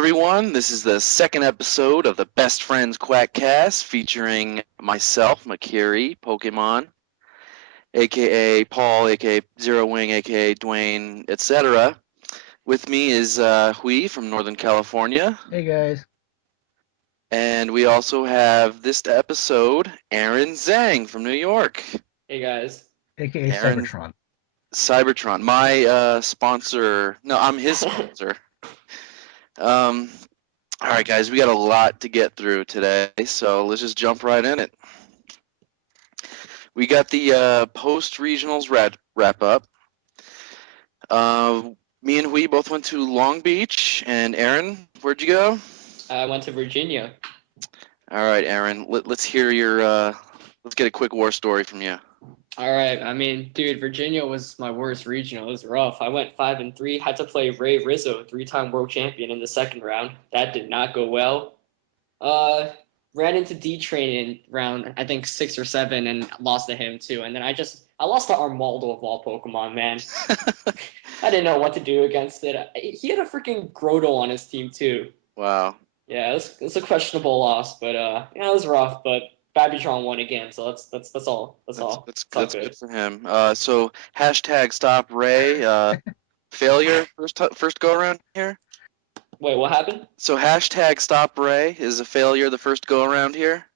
everyone. This is the second episode of the Best Friends Quackcast featuring myself, Makiri, Pokémon, aka Paul, aka Zero Wing, aka Dwayne, etc. With me is Huy from Northern California. Hey guys. And we also have this episode, Aaron Zhang from New York. Hey guys. AKA Aaron Cybertron. Cybertron, my sponsor. No, I'm his sponsor. All right, guys, we got a lot to get through today, so let's just jump right in it. We got the post-regionals wrap up. Me and Huy both went to Long Beach, and Aaron, where'd you go? I went to Virginia. All right, Aaron, let's hear your, let's get a quick war story from you. All right. I mean, dude, Virginia was my worst regional. It was rough. I went 5-3, had to play Ray Rizzo, 3-time world champion, in the second round. That did not go well. Ran into D-Train in round, I think, 6 or 7 and lost to him too. And then I lost to Armaldo of all Pokemon, man. I didn't know what to do against it. He had a freaking Grotto on his team too. Wow. Yeah, it was a questionable loss, but it was rough. But Cybertron won again, so that's all. That's good. good for him. So hashtag stop Ray. Failure first go around here. Wait, what happened? So hashtag stop Ray is a failure the first go around here.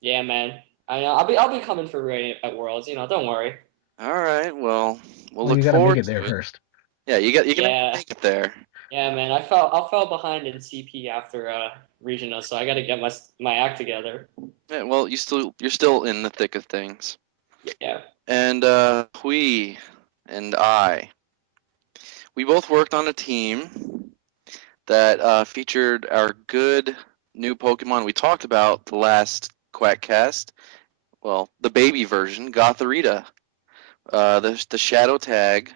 Yeah, man. I know. I'll be coming for Ray at Worlds. Don't worry. All right. Well, we'll Well, look you gotta make forward it there to it. first. Yeah, you gotta make it there. Yeah, man. I fell behind in CP after regional, so I got to get my act together. Yeah, well, you're still in the thick of things. Yeah. And we and we both worked on a team that featured our good new Pokemon we talked about the last Quackcast. Well, the baby version, Gotharita. The Shadow Tag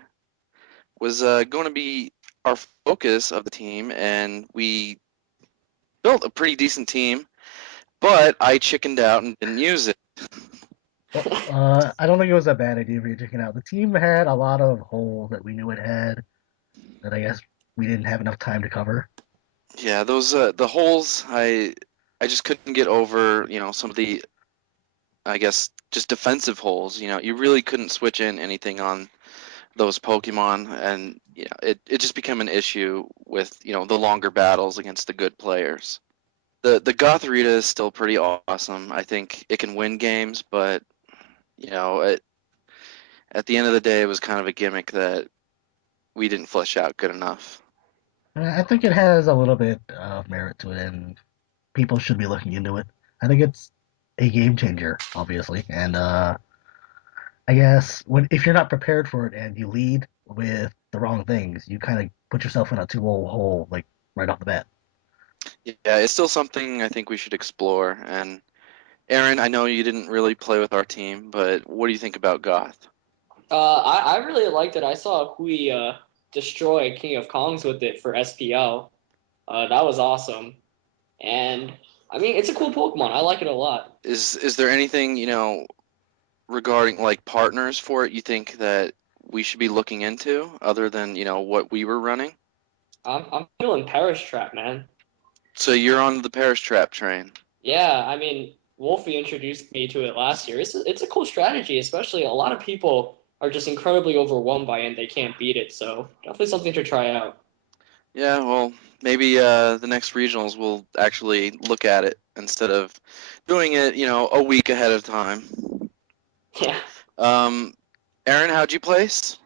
was going to be our focus of the team, and we built a pretty decent team, but I chickened out and didn't use it. Well, I don't think it was a bad idea for you checking out. The team had a lot of holes that we knew it had that I guess we didn't have enough time to cover. Yeah, those the holes I just couldn't get over. Some of the, I guess, just defensive holes. You really couldn't switch in anything on those Pokemon, and it just became an issue with the longer battles against the good players. The Gotharita is still pretty awesome. I think it can win games, but at the end of the day, it was kind of a gimmick that we didn't flesh out good enough. I think it has a little bit of merit to it, and people should be looking into it. I think it's a game changer, obviously, and I guess if you're not prepared for it and you lead with the wrong things, you kind of put yourself in a two-hole hole, like right off the bat. Yeah, it's still something I think we should explore. And Aaron, I know you didn't really play with our team, but what do you think about Goth? I really liked it. I saw Huy destroy King of Kongs with it for SPL. That was awesome. And I mean, it's a cool Pokemon. I like it a lot. Is there anything, regarding like partners for it you think that we should be looking into other than, what we were running? I'm feeling Perish Trap, man. So you're on the Paris Trap train. Yeah, I mean, Wolfie introduced me to it last year. It's a cool strategy, especially a lot of people are just incredibly overwhelmed by it and they can't beat it. So definitely something to try out. Yeah, well, maybe the next regionals will actually look at it instead of doing it, a week ahead of time. Yeah. Aaron, how'd you place?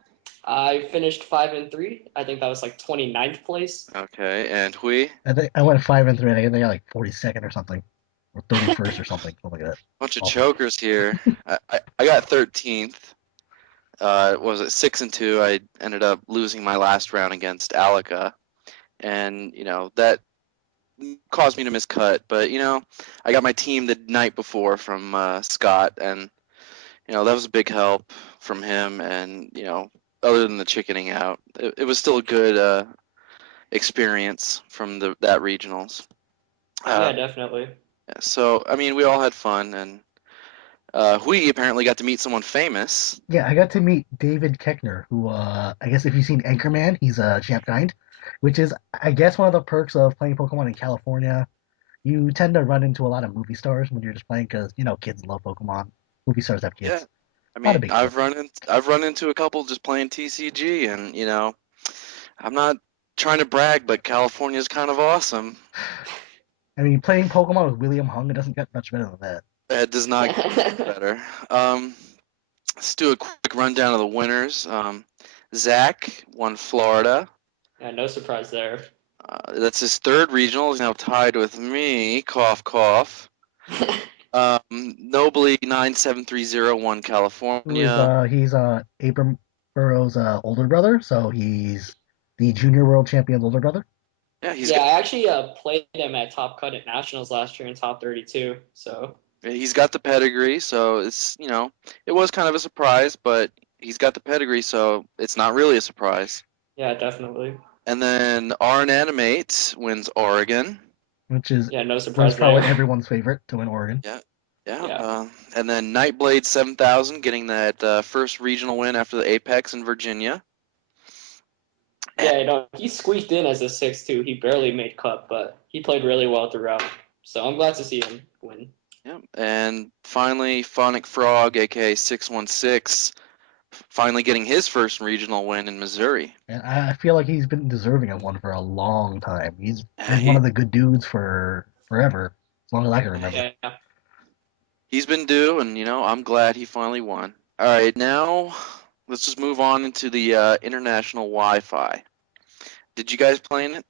I finished 5-3. I think that was like 29th place. Okay, and Hui? I think I went 5-3. And I think I got like 42nd or something, or 31st or something like that. Bunch of Awful. chokers here. I got 13th. Was it 6-2? I ended up losing my last round against Alaka, and that caused me to miscut. But I got my team the night before from Scott, and that was a big help from him. And other than the chickening out, it was still a good experience from that regionals. Yeah, definitely. So I mean, we all had fun, and Huy apparently got to meet someone famous. Yeah, I got to meet David Keckner, who I guess if you've seen Anchorman, he's a champ kind, which is I guess one of the perks of playing Pokemon in California. You tend to run into a lot of movie stars when you're just playing because kids love Pokemon. Movie stars have Yeah, kids. I Not a mean, big deal. I've run into a couple just playing TCG, and I'm not trying to brag, but California's kind of awesome. I mean, playing Pokemon with William Hung, it doesn't get much better than that. It does not get much better. Let's do a quick rundown of the winners. Zach won Florida. Yeah, no surprise there. That's his third regional. He's now tied with me. Cough, cough. Nobly 9730 won Who is California. he's Abram Burrow's older brother, so he's the junior world champion's older brother. Yeah, Yeah, I actually played him at Top Cut at Nationals last year in Top 32. So he's got the pedigree, so it's it was kind of a surprise, but he's got the pedigree, so it's not really a surprise. yeah, definitely. And then RN Animate wins Oregon. Which is Yeah, no was surprise probably there. everyone's favorite to win Oregon. Yeah. Yeah. And then Nightblade 7000 getting that first regional win after the Apex in Virginia. Yeah, he squeaked in as a 6-2. He barely made cut, but he played really well throughout. So I'm glad to see him win. Yep. And finally, Phonic Frog, aka 616, finally getting his first regional win in Missouri. And I feel like he's been deserving of one for a long time. He's Yeah, been one of the good dudes for forever, as long as I can remember. Yeah. he's been due, and I'm glad he finally won. All right, now let's just move on into the international Wi-Fi. Did you guys play in it?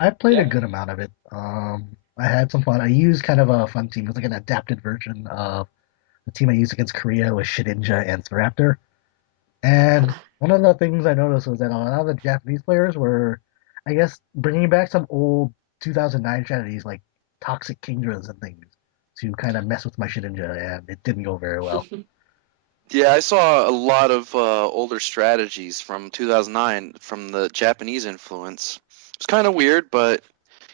I played a Yeah. good amount of it. I had some fun. I used kind of a fun team. It was like an adapted version of the team I used against Korea with Shedinja and Staraptor. And one of the things I noticed was that a lot of the Japanese players were, I guess, bringing back some old 2009 strategies like Toxic Kingdras and things to kind of mess with my Shedinja, and it didn't go very well. Yeah, I saw a lot of older strategies from 2009 from the Japanese influence. It's kind of weird, but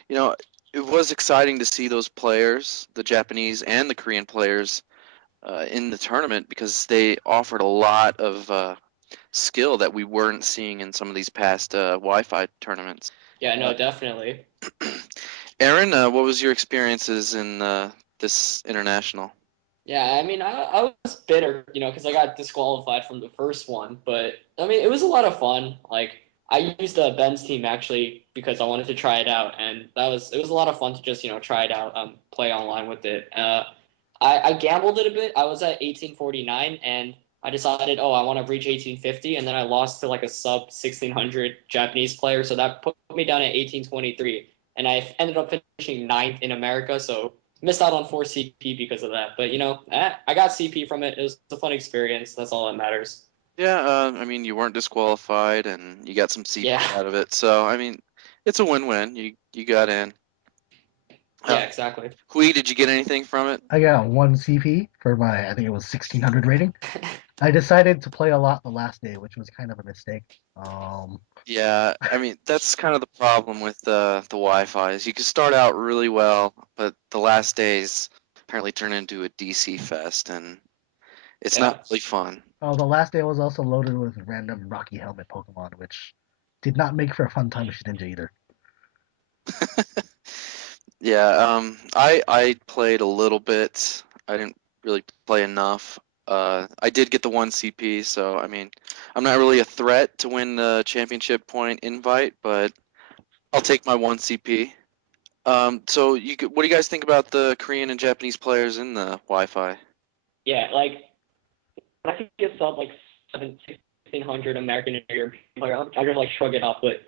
you know, it was exciting to see those players, the Japanese and the Korean players, in the tournament because they offered a lot of skill that we weren't seeing in some of these past Wi-Fi tournaments. Yeah, no, definitely. Aaron, what was your experiences in this international? Yeah, I mean, I was bitter, because I got disqualified from the first one. But, I mean, it was a lot of fun. Like, I used Ben's team, actually, because I wanted to try it out. And it was a lot of fun to just, try it out, play online with it. I gambled it a bit. I was at 1849, and I decided, I want to reach 1850. And then I lost to, like, a sub 1600 Japanese player. So that put me down at 1823. And I ended up finishing ninth in America. So missed out on 4 CP because of that. But, I got CP from it. It was a fun experience. That's all that matters. Yeah, I mean, you weren't disqualified and you got some CP Yeah. out of it. So, I mean, it's a win-win. You got in. Yeah, exactly. Hui, did you get anything from it? I got 1 CP for my, I think it was 1600 rating. I decided to play a lot the last day, which was kind of a mistake. Yeah, I mean, that's kind of the problem with the Wi-Fi is you can start out really well, but the last days apparently turn into a DC fest, and it's Yeah. not really fun. The last day was also loaded with random Rocky Helmet Pokemon, which did not make for a fun time with Shedinja either. Yeah, I played a little bit. I didn't really play enough. I did get the 1 CP, so I mean, I'm not really a threat to win the championship point invite, but I'll take my 1 CP. So what do you guys think about the Korean and Japanese players in the Wi-Fi? Yeah, like, I think it's sub like 1600 American and European player. I just like shrug it off, but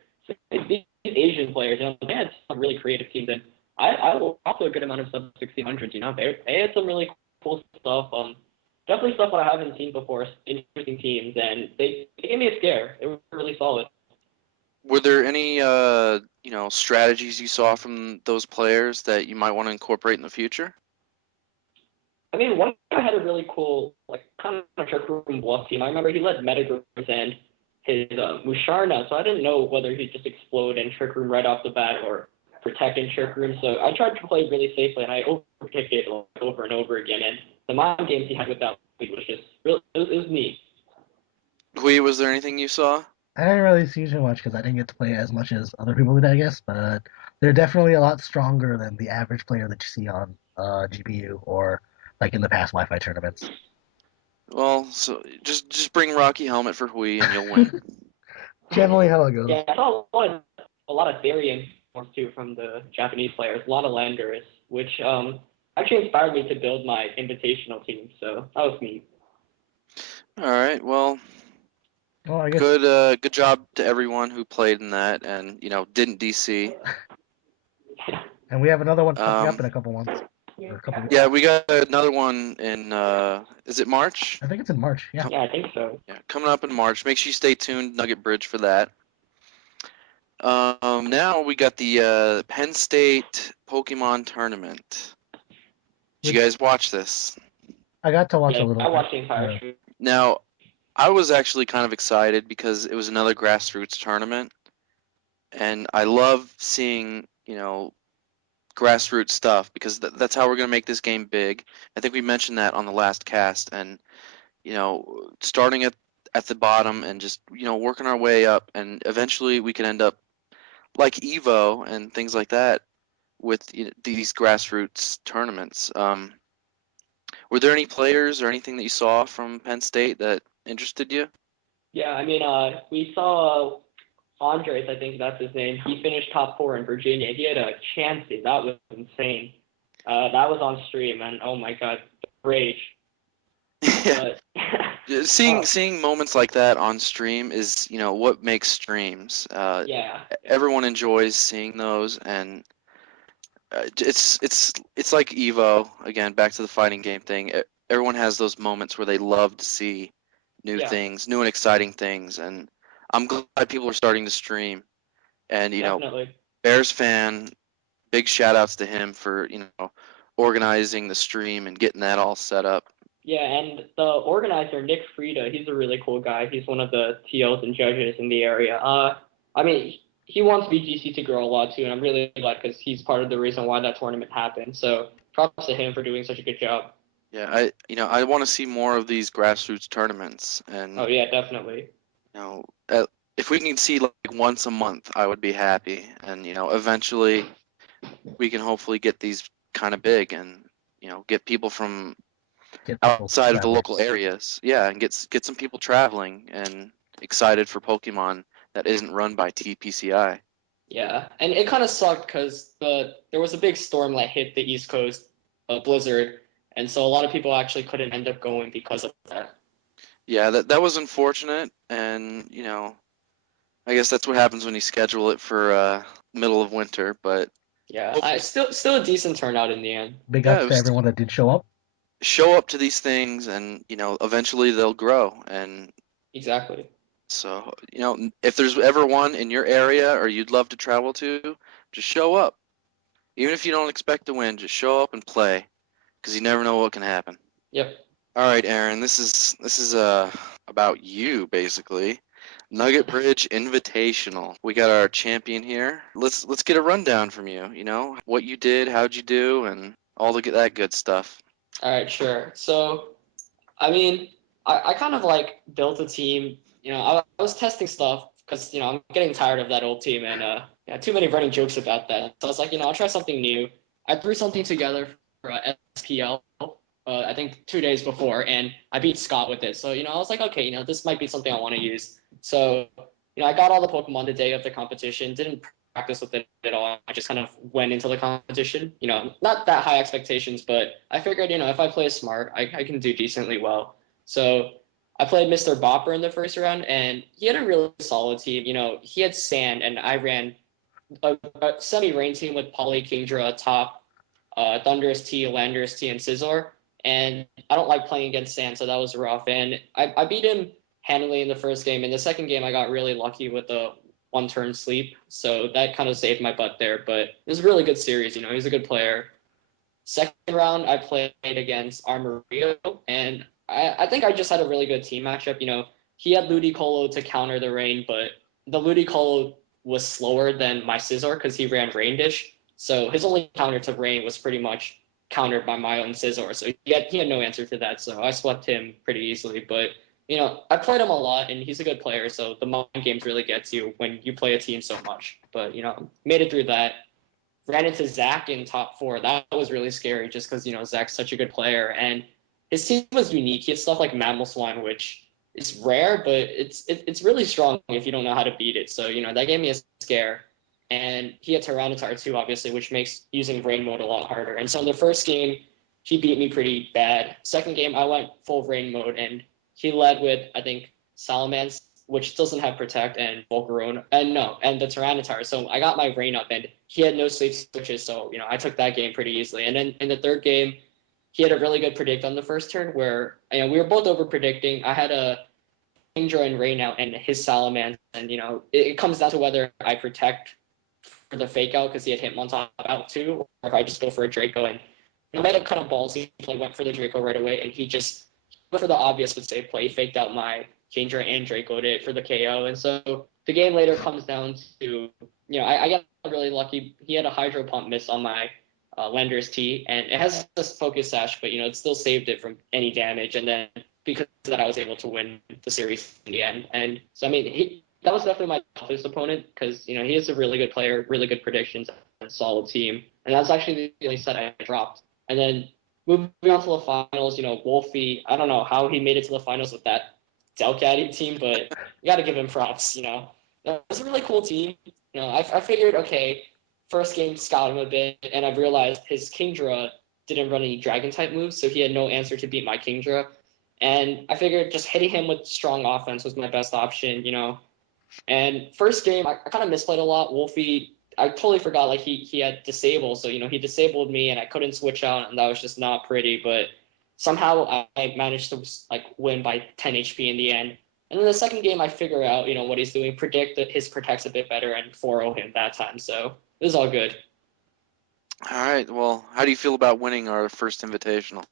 these Asian players, they had some really creative teams, and I also a good amount of sub 1600s. They had some really cool stuff. Definitely stuff that I haven't seen before. Interesting teams, and they gave me a scare. They were really solid. Were there any strategies you saw from those players that you might want to incorporate in the future? I mean, one guy had a really cool, like, kind of trick room bluff team. I remember he led Metagross and his Musharna, so I didn't know whether he'd just explode and trick room right off the bat or protect in trick room. So I tried to play really safely, and I over-protected over and over again. And the mind games he had with that lead was just really, it was neat. Huy, was there anything you saw? I didn't really see too much because I didn't get to play as much as other people did, I guess. But they're definitely a lot stronger than the average player that you see on GPU or like in the past Wi-Fi tournaments. Well, so just bring Rocky Helmet for Huy and you'll win. Generally, how it goes. Yeah, I saw a lot of variants too from the Japanese players, a lot of landers, which actually inspired me to build my invitational team. So that was neat. All right. Well, Well, I guess good job to everyone who played in that and didn't DC. and we have another one coming up Um, in a couple months or a couple weeks. yeah, we got another one in is it March? I think it's in March. Yeah. Yeah, I think so. Yeah, coming up in March. Make sure you stay tuned, Nugget Bridge, for that. Now we got the Penn State Pokemon Tournament. Did you guys watch this? I got to watch Yeah, a little I bit. watched the entire stream. Now, I was actually kind of excited because it was another grassroots tournament, and I love seeing, grassroots stuff because that's how we're going to make this game big. I think we mentioned that on the last cast, and starting at the bottom and just working our way up, and eventually we can end up like Evo and things like that with these grassroots tournaments. Were there any players or anything that you saw from Penn State that interested you? Yeah, I mean, we saw Andres, I think that's his name. He finished top 4 in Virginia. He had a Chansey. That was insane. That was on stream, and oh my god, the rage. Yeah. But, Seeing moments like that on stream is what makes streams. yeah. Everyone enjoys seeing those, and it's like Evo again. Back to the fighting game thing. Everyone has those moments where they love to see new Yeah. things, new and exciting things, and I'm glad people are starting to stream. And Definitely. Bears fan, big shout outs to him for organizing the stream and getting that all set up. Yeah, and the organizer, Nick Frieda, he's a really cool guy. He's one of the TLs and judges in the area. I mean, he wants VGC to grow a lot too, and I'm really glad because he's part of the reason why that tournament happened. So props to him for doing such a good job. Yeah, I want to see more of these grassroots tournaments, and Oh yeah, definitely. if we can see like once a month, I would be happy. And eventually we can hopefully get these kind of big, and get people from Get people outside of the local travelers. areas. Yeah, and get some people traveling and excited for Pokemon that isn't run by TPCI. Yeah, and it kind of sucked because there was a big storm that hit the East Coast, a blizzard, and so a lot of people actually couldn't end up going because of that. Yeah, that was unfortunate, and I guess that's what happens when you schedule it for middle of winter. But Yeah, I hopefully, still a decent turnout in the end. Big yeah, ups to everyone that did show up. show up to these things, and eventually they'll grow. And Exactly. so if there's ever one in your area or you'd love to travel to, just show up. Even if you don't expect to win, just show up and play, because you never know what can happen. Yep. All right, Aaron, this is about you basically. Nugget Bridge Invitational. We got our champion here. Let's get a rundown from you. What you did, how'd you do, and all that good stuff. All right, sure. So, I mean, I kind of like built a team. I was testing stuff because I'm getting tired of that old team, and yeah, too many running jokes about that. So I was like, I'll try something new. I threw something together for SPL. I think 2 days before, and I beat Scott with it. So I was like, okay, this might be something I want to use. So I got all the Pokemon the day of the competition. Didn't practice with it at all. I just kind of went into the competition. Not that high expectations, but I figured, if I play smart, I can do decently well. So I played Mr. Bopper in the first round, and he had a really solid team. He had Sand, and I ran a semi-rain team with Poly, Kingdra, Top, Thunderous T, Landorus T, and Scizor. And I don't like playing against Sand, so that was rough. And I beat him handily in the first game. In the second game, I got really lucky with the one-turn sleep, so that kind of saved my butt there. But it was a really good series. He's a good player. Second round, I played against Armorio, and I think I just had a really good team matchup. He had Ludicolo to counter the rain, but the Ludicolo was slower than my Scizor because he ran Rain Dish. So his only counter to Rain was pretty much countered by my own Scizor. So he had no answer to that. So I swept him pretty easily. But I played him a lot, and he's a good player. So the mind games really gets you when you play a team so much. But made it through that. Ran into Zach in top four. That was really scary, just because Zach's such a good player, and his team was unique. He had stuff like Mammal Swine, which is rare, but it's really strong if you don't know how to beat it. So that gave me a scare. And he had Tyranitar too, obviously, which makes using Rain Mode a lot harder. And so in the first game, he beat me pretty bad. Second game, I went full Rain Mode, and he led with, I think, Salamence, which doesn't have Protect, and Volcarona, and the Tyranitar. So I got my Rain up, and he had no sleep switches, so I took that game pretty easily. And then in the third game, he had a really good predict on the first turn where we were both over predicting. I had a Kingdra and Rain out and his Salamence, and it comes down to whether I protect for the fake out because he had Hitmontop out too, or if I just go for a Draco. And I made a kind of ballsy play, went for the Draco right away, and he just went for the obvious but safe play. He faked out my Kingdra and Draco'd it for the KO. And so the game later comes down to, I got really lucky. He had a Hydro Pump miss on my Lender's T, and it has this Focus Sash, but it still saved it from any damage. And then because of that, I was able to win the series in the end. And so, I mean, that was definitely my toughest opponent because, he is a really good player, really good predictions, and a solid team. And that's actually the only set I dropped. And then moving on to the finals, Wolfie, I don't know how he made it to the finals with that Delcatty team, but you got to give him props, It was a really cool team. I figured, okay, first game, scout him a bit, and I've realized his Kingdra didn't run any Dragon-type moves, so he had no answer to beat my Kingdra. And I figured just hitting him with strong offense was my best option, And first game, I kind of misplayed a lot. Wolfie, I totally forgot, like, he had Disable, so, he disabled me, and I couldn't switch out, and that was just not pretty, but somehow I managed to, like, win by 10 HP in the end. And then the second game, I figure out, what he's doing, predict that his Protect's a bit better, and 4-0 him that time, so it was all good. All right. Well, how do you feel about winning our first invitational?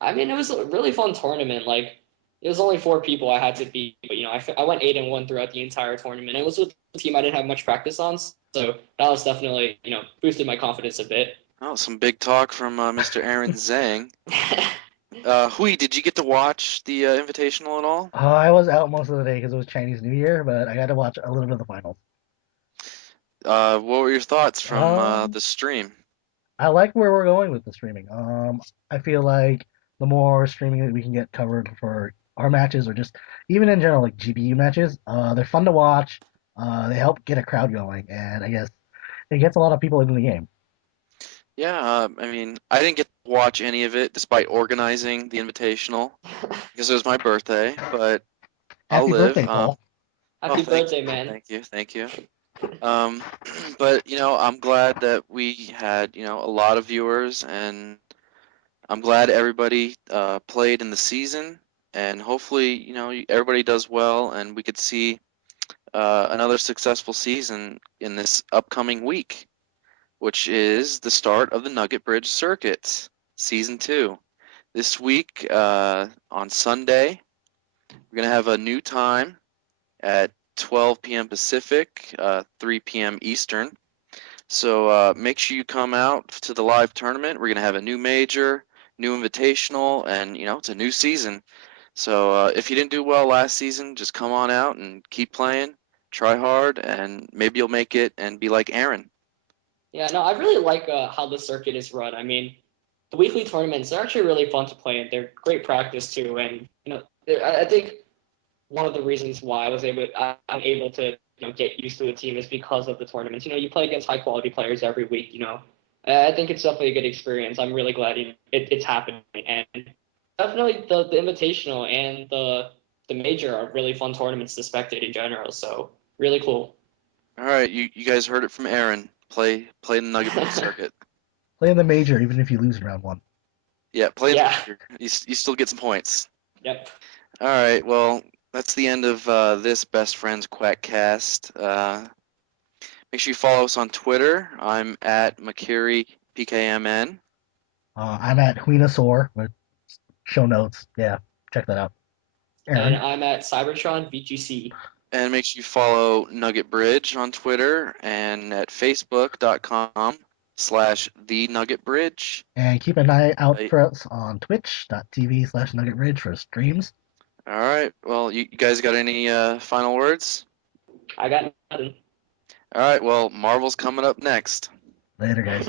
I mean, it was a really fun tournament. Like, it was only 4 people I had to beat, but I went 8-1 throughout the entire tournament. It was with a team I didn't have much practice on, so that was definitely boosted my confidence a bit. Oh, some big talk from Mr. Aaron Zhang. Huy, did you get to watch the invitational at all? I was out most of the day because it was Chinese New Year, but I got to watch a little bit of the finals. What were your thoughts from Um, the stream? I like where we're going with the streaming. I feel like the more streaming that we can get covered for our matches, or just even in general, like GBU matches, they're fun to watch. They help get a crowd going, and I guess it gets a lot of people into the game. Yeah, I mean, I didn't get to watch any of it despite organizing the invitational because it was my birthday, but I'll Happy live. birthday, Paul. Oh, Happy birthday, man. thank you. Um, but I'm glad that we had a lot of viewers, and I'm glad everybody played in the season, and hopefully everybody does well, and we could see another successful season in this upcoming week, which is the start of the Nugget Bridge Circuit, Season 2. This week, on Sunday, we're going to have a new time at 12 p.m. Pacific, 3 p.m. Eastern. So make sure you come out to the live tournament. We're going to have a new major, new invitational, and, it's a new season. So if you didn't do well last season, just come on out and keep playing, try hard, and maybe you'll make it and be like Aaron. Yeah, no, I really like how the circuit is run. I mean, the weekly tournaments, they're actually really fun to play, and they're great practice too. And I think one of the reasons why I'm able to get used to the team is because of the tournaments. You play against high quality players every week. I think it's definitely a good experience. I'm really glad it's happening, and definitely the invitational and the major are really fun tournaments to spectate in general. So really cool. All right, you guys heard it from Aaron. Play the Nugget Bridge Circuit. Play in the major, even if you lose in round one. Yeah, play in the Yeah. major. You still get some points. Yep. All right, well, that's the end of this Best Friends Quackcast. Make sure you follow us on Twitter. I'm at makiri PKMN. I'm at Huinasaur with show notes. Yeah, check that out. And Aaron. I'm at Cybertron VGC. And make sure you follow Nugget Bridge on Twitter and at facebook.com/the Nugget Bridge. And keep an eye out for us on twitch.tv/NuggetBridge for streams. All right. Well, you guys got any final words? I got nothing. All right. Well, Marvel's coming up next. Later, guys.